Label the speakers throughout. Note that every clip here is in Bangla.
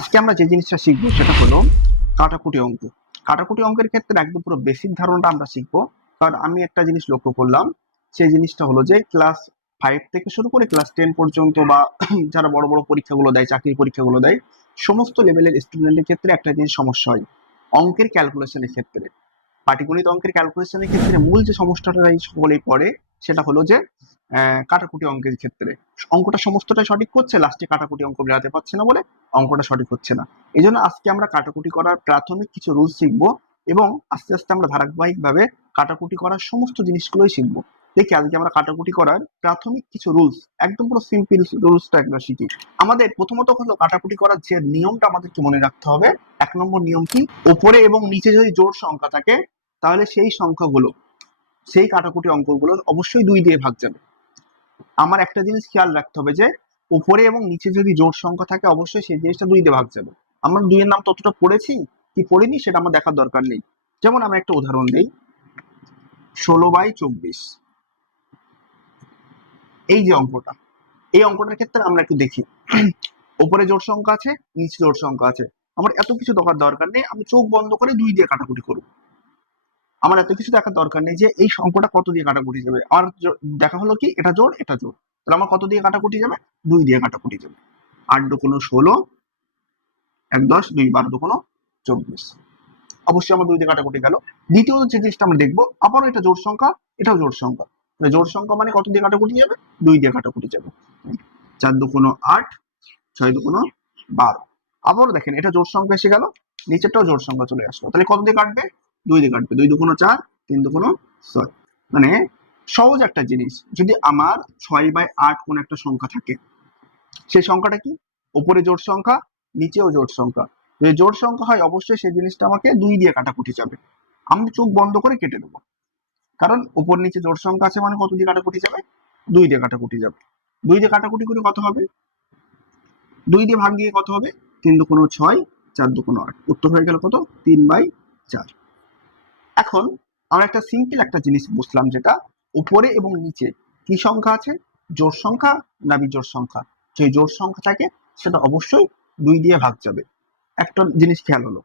Speaker 1: আজকে আমরা যে জিনিসটা শিখব সেটা হলো কাটাকুটি অঙ্ক। কাটাকুটি অঙ্কের ক্ষেত্রে একদম পুরো বেসিক ধারণাটা আমরা শিখব। কারণ আমি একটা জিনিস লক্ষ্য করলাম, সেই জিনিসটা হলো যে ক্লাস ফাইভ থেকে শুরু করে ক্লাস টেন পর্যন্ত বা যারা বড় বড় পরীক্ষাগুলো দেয়, চাকরির পরীক্ষাগুলো দেয়, সমস্ত লেভেলের স্টুডেন্টের ক্ষেত্রে একটা জিনিস সমস্যা হয়, অঙ্কের ক্যালকুলেশনের ক্ষেত্রে। পাটিগণিত অঙ্কের ক্যালকুলেশনের ক্ষেত্রে মূল যে সমস্যাটা সকলেই পড়ে, সেটা হলো যে কাটাকুটি অঙ্কের ক্ষেত্রে। অঙ্কটা সমস্তটাই সঠিক করছে লাস্টে কাটাকুটি অঙ্ক বেরাতে পারছে না বলে অঙ্কটা সঠিক হচ্ছে না। এই জন্য আজকে আমরা কাটাকুটি করার প্রাথমিক কিছু রুল শিখব এবং আস্তে আস্তে আমরা ধারাবাহিকভাবে কাটাকুটি করার সমস্ত জিনিসগুলোই শিখব। দেখি আজকে আমরা কাটাকুটি করার প্রাথমিক কিছু রুলস একদম পুরো সিম্পল রুলসটা একবার শিখি। আমাদের প্রথমত হলো কাটাকুটি করার যে নিয়মটা আমাদেরকে মনে রাখতে হবে, এক নম্বর নিয়ম কি? উপরে এবং নিচে যদি জোড় সংখ্যা থাকে, তাহলে সেই সংখ্যাগুলো, সেই কাটাকুটি অঙ্কগুলো অবশ্যই দুই দিয়ে ভাগ যাবে। আমার একটা জিনিস খেয়াল রাখতে হবে যে, উপরে এবং নিচে যদি জোড় সংখ্যা থাকে, অবশ্যই সেই জিনিসটা দুই দিয়ে ভাগ যাবে। আমরা দুইয়ের নাম ততটা পড়েছি, কি পড়িনি সেটা আমার দেখার দরকার নেই। যেমন আমি একটা উদাহরণ দিই। ষোলো বাই চব্বিশ। এই যে অঙ্কটা, এই অঙ্কটার ক্ষেত্রে আমরা একটু দেখি। উপরে জোড় সংখ্যা আছে, নিচে জোর সংখ্যা আছে। আমার এত কিছু দেখার দরকার নেই, আমি চোখ বন্ধ করে দুই দিয়ে কাটাকুটি করব। আমার এত কিছু দেখার দরকার নেই যে এই অঙ্কটা কত দিয়ে কাটাকুটি যাবে। আমার দেখা হলো কি, এটা জোড়, এটা জোর তাহলে আমার কত দিয়ে কাটাকুটি যাবে? দুই দিয়ে কাটাকুটি যাবে। আট দুকোনো ষোলো, এক দশ, দুই বারো দুকোনো চব্বিশ। অবশ্যই আমার দুই দিয়ে কাটাকুটি গেল। দ্বিতীয়ত যে জিনিসটা আমরা দেখব, আবারও এটা জোড় সংখ্যা, এটাও জোড় সংখ্যা। তাহলে জোড় সংখ্যা মানে কত দিয়ে কাটাকুটি যাবে? দুই দিয়ে কাটাকুটি যাবে। চার দুকোনো আট, ছয় দুকোনো বারো। আবারও দেখেন, এটা জোড় সংখ্যা এসে গেল, নিচেরটাও জোড় সংখ্যা চলে আসলো। তাহলে কত দিয়ে কাটবে? দুই দিয়ে কাটবে। দুই দুকোনো চার, তিন দুকোনো ছয়। মানে সহজ একটা জিনিস। যদি আমার ছয় বাই আট কোন একটা সংখ্যা থাকে সেই সংখ্যাটা কি? উপরে জোড় সংখ্যা, নিচেও জোড় সংখ্যা। যদি জোড় সংখ্যা হয়, অবশ্যই সেই জিনিসটা আমাকে দুই দিয়ে কাটাকুটি যাবে। আমি চোখ বন্ধ করে কেটে দেবো। কারণ ওপর নিচে জোড় সংখ্যা আছে মানে কত দিয়ে কাটাকুটি যাবে? দুই দিয়ে কাটাকুটি যাবে। দুই দিয়ে কাটাকুটি করে কত হবে? দুই দিয়ে ভাগ দিয়ে কত হবে? তিন দুকোনো ছয়, চার দুকোনো আট। উত্তর হয়ে গেল কত? তিন বাই চার। এখন আমরা একটা সিম্পল একটা জিনিস বুঝলাম যেটা উপরে এবং নিচে কি সংখ্যা আছে? জোড় সংখ্যা না বিজোড় সংখ্যা? সেই জোড় সংখ্যা থাকে সেটা অবশ্যই দুই দিয়ে ভাগ যাবে। একটা জিনিস খেয়াল হলো।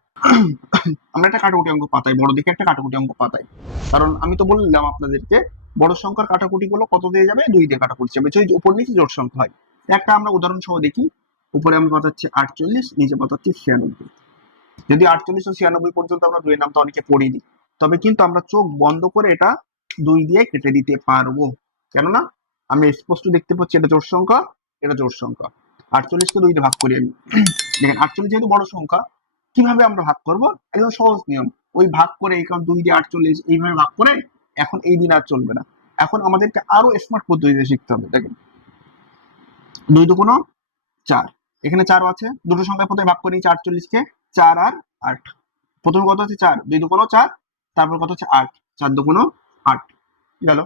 Speaker 1: আমরা একটা কাটাকুটি অঙ্ক পাতাই, বড় দিকে একটা কাটাকুটি অঙ্ক পাতাই। কারণ আমি তো বললাম আপনাদেরকে, বড় সংখ্যার কাটাকুটি গুলো কত দিয়ে যাবে? দুই দিয়ে কাটাকুটি যাবে। যদি উপর নিচে জোড় সংখ্যা হয়। একটা আমরা উদাহরণ সহ দেখি। উপরে আমরা পাতাচ্ছি আটচল্লিশ, নিচে পাতাচ্ছি ছিয়ানব্বই। যদি আটচল্লিশ ও ছিয়ানব্বই পর্যন্ত আমরা দুইয়ের নামটা অনেকে পড়িনি। তবে কিন্তু আমরা চোখ বন্ধ করে এটা দুই দিয়ে কেটে দিতে পারব। কেননা আমি স্পষ্ট দেখতে পাচ্ছি এটা জোড় সংখ্যা, এটা জোড় সংখ্যা। আটচল্লিশকে দুই দিয়ে ভাগ করি আমি। দেখেন, আটচল্লিশ যেহেতু বড় সংখ্যা, কীভাবে আমরা ভাগ করব? একদম সহজ নিয়ম। ওই ভাগ করে এই কারণ দুই দিয়ে আটচল্লিশ এইভাবে ভাগ করে এখন এই দিন আর চলবে না। এখন আমাদেরকে আরও স্মার্ট পদ্ধতিতে শিখতে হবে। দেখেন, দুই দুগুণ চার। এখানে চার আছে। দুটো সংখ্যা প্রথমে ভাগ করি, আটচল্লিশকে চার আর আট। প্রথমে কত হচ্ছে চার। দুই দুগুণ চার। তারপর কত হচ্ছে আট? চার দুগুণ আট। গেল।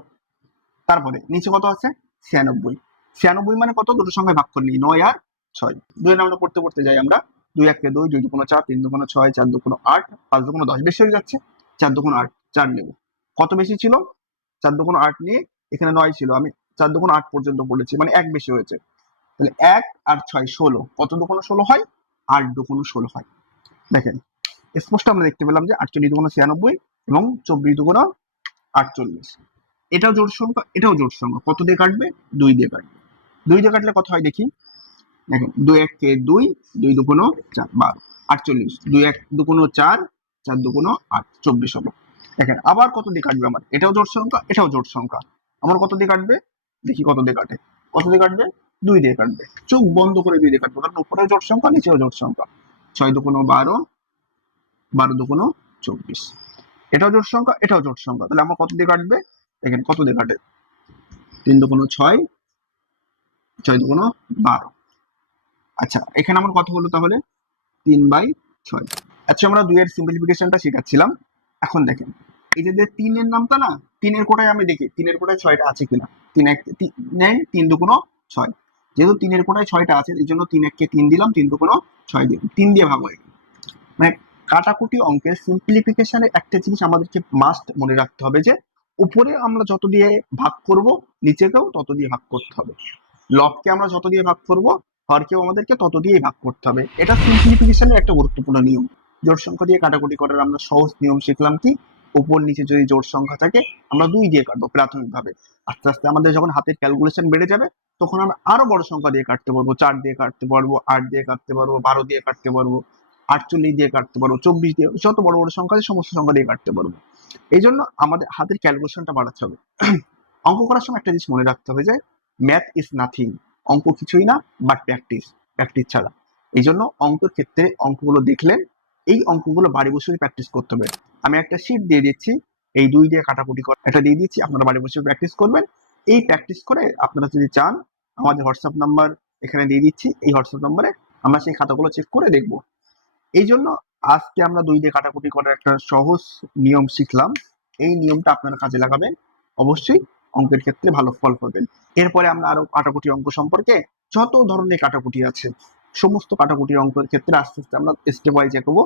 Speaker 1: তারপরে নিচে কত আছে? ছিয়ানব্বই। ছিয়ানব্বই মানে কত? দুটো সংখ্যায় ভাগ করে নিই, নয় আর ছয়। দুই নামটা পড়তে পড়তে যাই আমরা। দুই এককে দুই দুই দু দুগুণ চার, তিন দু দুগুণ ছয়, চার দুগুণ আট, পাঁচ দু দুগুণ দশ। বেশি হয়ে যাচ্ছে, চার দুগুণ আট, চার নেব। কত বেশি ছিল? চার দুগুণ আট নিয়ে এখানে নয় ছিল। আমি চার দুগুণ আট পর্যন্ত পড়েছি মানে এক বেশি হয়েছে। তাহলে এক আর ছয় ষোলো। কত দুগুণ ষোলো হয়? আট দু দুগুণ ষোলো হয়। দেখেন, স্পষ্ট আমরা দেখতে পেলাম যে আটচল্লিশ দুগুণ ছিয়ানব্বই এবং চব্বিশ দুগুণ আটচল্লিশ। এটাও জোড় সংখ্যা, এটাও জোড় সংখ্যা। কত দিয়ে কাটবে? দুই দিয়ে কাটবে। দুই দিয়ে কাটলে কত হয় দেখি? দেখেন, দুই এক কে দুই দুই দুগুণ চার, বারো, আটচল্লিশ। দুই এক দুগুণ চার চার দুগুণ আট, চব্বিশ হলো দেখেন, আবার কত দিয়ে কাটবে আমার? এটাও জোড় সংখ্যা, এটাও জোড় সংখ্যা। আমার কত দিয়ে কাটবে? দেখি কত দিয়ে কাটে। কত দিয়ে কাটবে? দুই দিয়ে কাটবে। চোখ বন্ধ করে দুই দিয়ে কাটবে। কারণ উপরেও জোড় সংখ্যা, নিচেও জোড় সংখ্যা। ছয় দুগুণ বারো বারো দুগুণ চব্বিশ। এটাও জোড় সংখ্যা, এটাও জোট সংখ্যা। তাহলে আমার কত দিয়ে কাটবে? দেখেন কত দিয়ে কাটে? তিন দুগুণ ছয় ছয় দুগুণ বারো। আচ্ছা এখানে আমার কত হলো তাহলে? তিন বাই ছয়। আচ্ছা আমরা দুইয়ের সিম্পলিফিকেশনটা শেখাচ্ছিলাম। এখন দেখেন, এই যে তিনের নামটা না, তিনের কোটায় আমি দেখি, তিনের কোটায় ছয়টা আছে কিনা? তিন এক নেন তিন দুগুণ ছয়। যেহেতু তিনের কোটায় ছয়টা আছে, এই জন্য তিন এককে তিন দিলাম, তিন দুগুণ ছয় দিলাম তিন দিয়ে ভাগ হয়ে কাটাকুটি অঙ্কের সিম্পলিফিকেশনের একটা জিনিস আমাদেরকে মাস্ট মনে রাখতে হবে যে, উপরে আমরা যত দিয়ে ভাগ করব, নিচেকেও তত দিয়ে ভাগ করতে হবে। লবকে আমরা যত দিয়ে ভাগ করব, হরকেও আমাদেরকে তত দিয়েই ভাগ করতে হবে। এটা সিম্পলিফিকেশনের একটা গুরুত্বপূর্ণ নিয়ম। জোট সংখ্যা দিয়ে কাটাকুটি করার আমরা সহজ নিয়ম শিখলাম কি? উপর নিচে যদি জোট সংখ্যা থাকে, আমরা দুই দিয়ে কাটবো প্রাথমিকভাবে। আস্তে আস্তে আমাদের যখন হাতের ক্যালকুলেশন বেড়ে যাবে, তখন আমরা আরও বড় সংখ্যা দিয়ে কাটতে পারব। চার দিয়ে কাটতে পারব, আট দিয়ে কাটতে পারব, বারো দিয়ে কাটতে পারব। আটচল্লিশ দিয়ে কাটতে পারব, চব্বিশ দিয়ে, যত বড় বড় সংখ্যা আছে, সমস্ত সংখ্যা দিয়ে কাটতে পারব। এই জন্য আমাদের হাতের ক্যালকুলেশনটা বাড়াতে হবে। অঙ্ক করার সময় একটা জিনিস মনে রাখতে হবে যে ম্যাথ ইজ নাথিং অঙ্ক কিছুই না বাট প্র্যাকটিস প্র্যাকটিস ছাড়া। এই জন্য অঙ্কের ক্ষেত্রে অঙ্কগুলো দেখলেন, এই অঙ্কগুলো বাড়ি বসে প্র্যাকটিস করতে হবে। আমি একটা শিট দিয়ে দিচ্ছি, এই দুই দিয়ে কাটাকুটি করে একটা দিয়ে দিচ্ছি, আপনারা বাড়ি বসে প্র্যাকটিস করবেন। এই প্র্যাকটিস করে আপনারা যদি চান, আমাদের হোয়াটসঅ্যাপ নাম্বার এখানে দিয়ে দিচ্ছি, এই হোয়াটসঅ্যাপ নাম্বারে আমরা সেই খাতাগুলো চেক করে দেখব। এই জন্য আজকে আমরা দুই দিয়ে কাটাকুটি করার একটা সহজ নিয়ম শিখলাম। এই নিয়মটা আপনারা কাজে লাগাবেন। অবশ্যই অঙ্কের ক্ষেত্রে ভালো ফল পাবেন। এরপরে আমরা আরও কাটাকুটি অঙ্ক সম্পর্কে যত ধরনের কাটাকুটি আছে, সমস্ত কাটাকুটি অঙ্কের ক্ষেত্রে আস্তে আস্তে আমরা স্টেপ ওয়াইজ এগোবো।